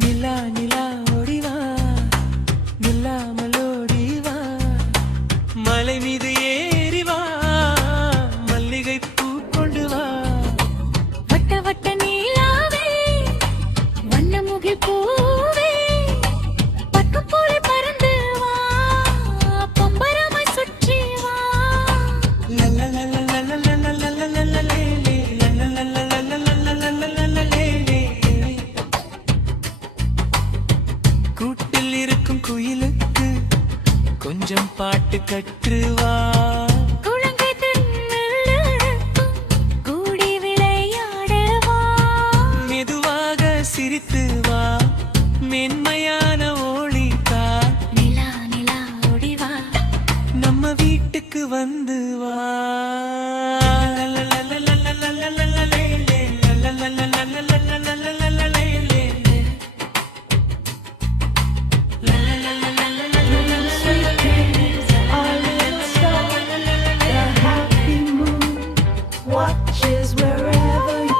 நிலா நிலா ஓடிவா நில்லாமலோடிவா மலை மீது ஏறிவா மல்லிகை பூ கொண்டு வா வட்ட வட்ட நீலாவே வண்ணமுகி பூவே பட்டு போல பறந்து வா பம்பரமாய் சுற்றி வா கூட்டில் இருக்கும் குயிலுக்கு கொஞ்சம் பாட்டு கற்றுவா குழந்தை திண்ணுக்கும் கூடி விளையாடவா மெதுவாக சிரித்து வா மென்மையான ஒளிதா நிலா நிலா ஓடிவா நம்ம வீட்டுக்கு வந்து வா Watches wherever you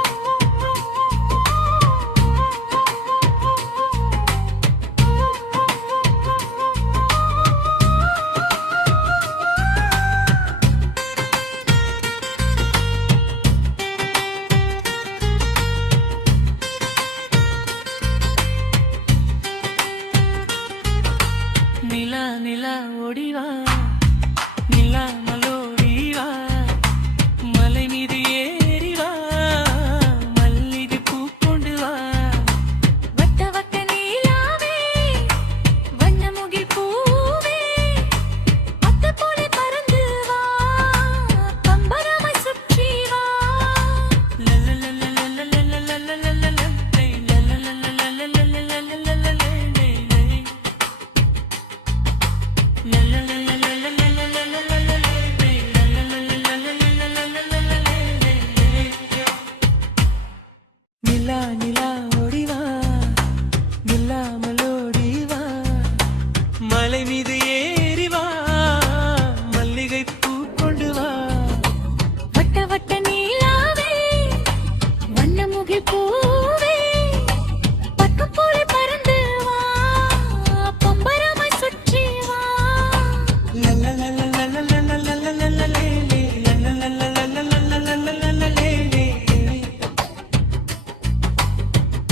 நிலா நிலா ஓடிவா நிலா